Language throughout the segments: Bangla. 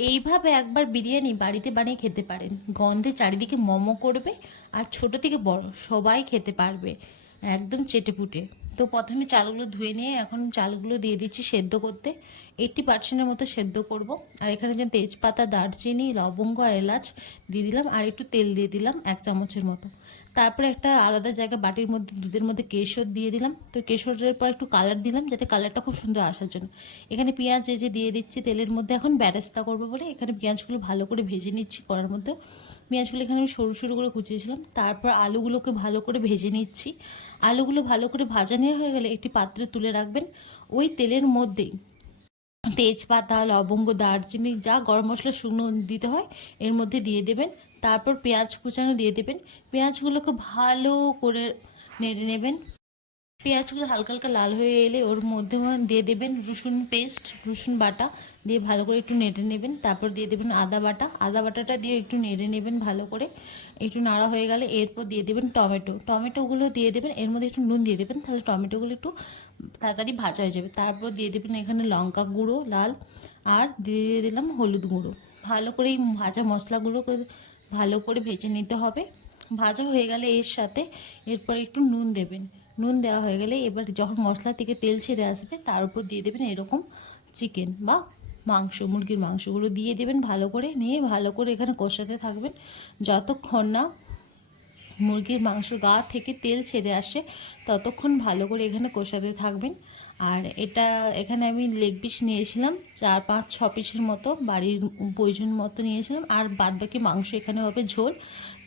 এইভাবে একবার বিরিয়ানি বাড়িতে বানিয়ে খেতে পারেন। গন্ধে চারিদিকে মোমো করবে, আর ছোট থেকে বড় সবাই খেতে পারবে একদম চেটেপুটে। তো প্রথমে চালগুলো ধুয়ে নিয়ে এখন চালগুলো দিয়ে দিচ্ছি সেদ্ধ করতে। 80% মতো সেদ্ধ করব। আর এখানে যেন তেজপাতা, দারচিনি, লবঙ্গ আর এলাচ দিয়ে দিলাম, আর একটু তেল দিয়ে দিলাম 1 চামচের মতো। তারপরে একটা আলাদা জায়গা বাটির মধ্যে দুধের মধ্যে কেশর দিয়ে দিলাম। তো কেশরের পর একটু কালার দিলাম যাতে কালারটা খুব সুন্দর আসার জন্য। এখানে পেঁয়াজ এই যে দিয়ে দিচ্ছি তেলের মধ্যে। এখন বেরেস্তা করবো বলে এখানে পেঁয়াজগুলো ভালো করে ভেজে নিচ্ছি কড়ার মধ্যে। পেঁয়াজগুলো এখানে আমি সরু সরু করে কুচিয়েছিলাম। তারপর আলুগুলোকে ভালো করে ভেজে নিচ্ছি। আলুগুলো ভালো করে ভাজা নেওয়া হয়ে গেলে একটি পাত্রে তুলে রাখবেন। ওই তেলের মধ্যেই তেজপাতা, লবঙ্গ, দারচিনি, যা গরম মশলা শুকনো দিতে হয় এর মধ্যে দিয়ে দেবেন। তারপর পেঁয়াজ কুচানো দিয়ে দেবেন। পেঁয়াজগুলোকে ভালো করে নেড়ে নেবেন। পেঁয়াজগুলো হালকা হালকা লাল হয়ে এলে ওর মধ্যে দিয়ে দেবেন রসুন পেস্ট, রসুন বাটা দিয়ে ভালো করে একটু নেড়ে নেবেন। তারপর দিয়ে দেবেন আদা বাটা। আদা বাটাটা দিয়ে একটু নেড়ে নেবেন ভালো করে। একটু নাড়া হয়ে গেলে এরপর দিয়ে দেবেন টমেটো। টমেটোগুলো দিয়ে দেবেন, এর মধ্যে একটু নুন দিয়ে দেবেন, তাহলে টমেটোগুলো একটু তাড়াতাড়ি ভাজা হয়ে যাবে। তারপর দিয়ে দেবেন এখানে লঙ্কা গুঁড়ো লাল, আর দিয়ে দিলাম হলুদ গুঁড়ো। ভালো করে এই ভাজা মশলাগুলো ভালো করে ভেজে নিতে হবে। ভাজা হয়ে গেলে এর সাথে এরপর একটু নুন দেবেন। নুন দেওয়া হয়ে গেলে এবার যখন মশলা থেকে তেল ছেড়ে আসবে তার উপর দিয়ে দেবেন এরকম চিকেন বা মাংস, মুরগির মাংসগুলো দিয়ে দেবেন। ভালো করে নিয়ে ভালো করে এখানে কষাতে থাকবেন যতক্ষণ না মুরগির মাংস গা থেকে তেল ছেড়ে আসে, ততক্ষণ ভালো করে এখানে কষাতে থাকবেন। আর এখানে আমি লেগ পিস নিয়েছিলাম 4-5-6 পিসের মতো, বাড়ির প্রয়োজন মতো নিয়েছিলাম। আর বাদবাকি মাংস এখানে হবে ঝোল।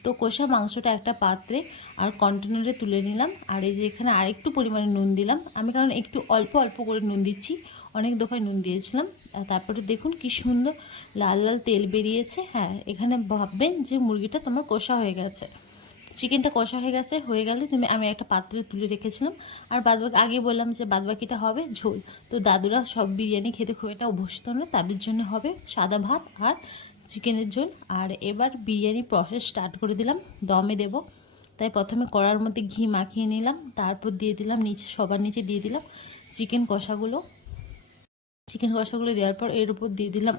তো কষা মাংসটা একটা পাত্রে আর কন্টেনারে তুলে নিলাম। আর এই যে এখানে আরেকটু পরিমাণে নুন দিলাম আমি, কারণ একটু অল্প অল্প করে নুন দিচ্ছি, অনেক দফায় নুন দিয়েছিলাম। আর তারপরে দেখুন কি সুন্দর লাল লাল তেল বেরিয়েছে। হ্যাঁ, এখানে ভাববেন যে মুরগিটা তোমার কষা হয়ে গেছে। চিকেনটা কষা হয়ে গেলে আমি একটা পাত্রে তুলে রেখেছিলাম। আর বাদবাকি আগে বললাম যে বাদবাকিটা হবে ঝোল। তো দাদুরা সব বিরিয়ানি খেতে খুব একটা অভ্যস্ত নয়, তাদের জন্য হবে সাদা ভাত আর চিকেনের ঝোল। আর এবার বিরিয়ানি প্রসেস স্টার্ট করে দিলাম, দমে দেব। তাই প্রথমে কড়ার মধ্যে ঘি মাখিয়ে নিলাম, তারপর দিয়ে দিলাম সবার নিচে দিয়ে দিলাম চিকেন কষাগুলো। দেওয়ার পর এর উপর দিয়ে দিলাম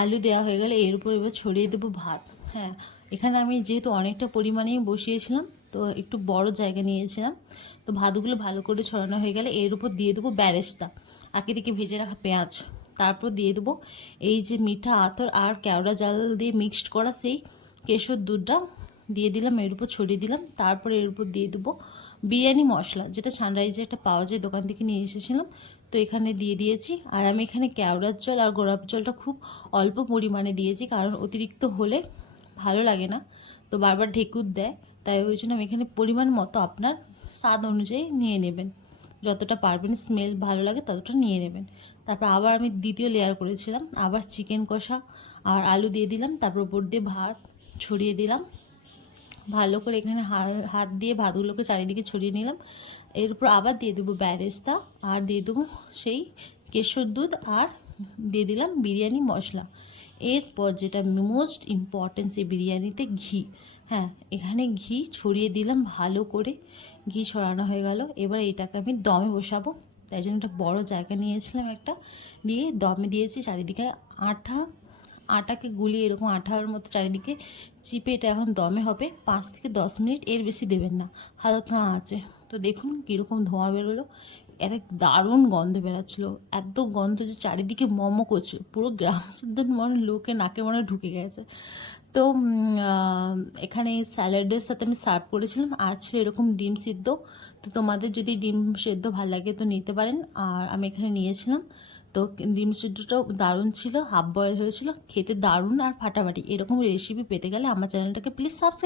আলু দেওয়া হয়ে গেলে এর উপর এবার ছড়িয়ে দেবো ভাত। হ্যাঁ, এখানে আমি যেহেতু অনেকটা পরিমাণেই বসিয়েছিলাম, তো একটু বড় জায়গা নিয়েছিলাম। তো ভাতগুলো ভালো করে ছড়ানো হয়ে গেলে এর উপর দিয়ে দেবো বেরেস্তা, আগে থেকে ভেজে রাখা পেঁয়াজ। তারপর দিয়ে দেবো এই যে মিঠা আতর আর কেওড়া জল দিয়ে মিক্সড করা সেই কেশর দুধটা দিয়ে দিলাম, এর উপর ছড়িয়ে দিলাম। তারপর এর উপর দিয়ে দেবো বিরিয়ানি মশলা, যেটা সানরাইজে একটা পাওয়া যায়, দোকান থেকে নিয়ে এসেছিলাম। তো এখানে দিয়ে দিয়েছি। আর আমি এখানে কেওড়ার জল আর গোলাপ জলটা খুব অল্প পরিমাণে দিয়েছি, কারণ অতিরিক্ত হলে ভালো লাগে না, তো বারবার ঢেকুর দেয়। তাই ওই জন্য আমি এখানে পরিমাণ মতো আপনার স্বাদ অনুযায়ী নিয়ে নেবেন, যতটা পারবেন স্মেল ভালো লাগে ততটা নিয়ে নেবেন। তারপর আবার আমি দ্বিতীয় লেয়ার করেছিলাম, আবার চিকেন কষা আর আলু দিয়ে দিলাম, তারপর উপর দিয়ে ভাত ছড়িয়ে দিলাম। ভালো করে এখানে হাত দিয়ে ভাতগুলোকে চারিদিকে ছড়িয়ে নিলাম। এর উপর আবার দিয়ে দেবো বেরেস্তা, আর দিয়ে দেবো সেই কেশর দুধ, আর দিয়ে দিলাম বিরিয়ানি মশলা। এরপর যেটা মোস্ট ইম্পর্টেন্ট এই বিরিয়ানিতে ঘি। হ্যাঁ, এখানে ঘি ছড়িয়ে দিলাম ভালো করে। ঘি ছড়ানো হয়ে গেল। এবার এটাকে আমি দমে বসাবো। তাই জন্য একটা বড় জায়গা নিয়েছিলাম, একটা দিয়ে দমে দিয়েছি। চারিদিকে আটাকে গুলিয়ে এরকম আঠার মতো চারিদিকে চিপে এটা এখন দমে হবে 5 থেকে 10 মিনিট, এর বেশি দেবেন না, হালকা আছে। তো দেখুন কীরকম ধোঁয়া বেরোলো, একটা দারুণ গন্ধ বেরাচ্ছিলো, এত গন্ধ যে চারিদিকে মোমো করছিল, পুরো গ্রাম শুদ্ধ মনে লোকে নাকে মনে ঢুকে গেছে। তো এখানে স্যালাডের সাথে আমি সার্ভ করেছিলাম, আর ছিল এরকম ডিম সিদ্ধ। তো তোমাদের যদি ডিম সেদ্ধ ভালো লাগে তো নিতে পারেন, আর আমি এখানে নিয়েছিলাম। তো ডিম সিদ্ধটাও দারুণ ছিল, হাফ বয়েল হয়েছিল, খেতে দারুণ আর ফাটাফাটি। এরকম রেসিপি পেতে গেলে আমার চ্যানেলটাকে প্লিজ সাবস্ক্রাইব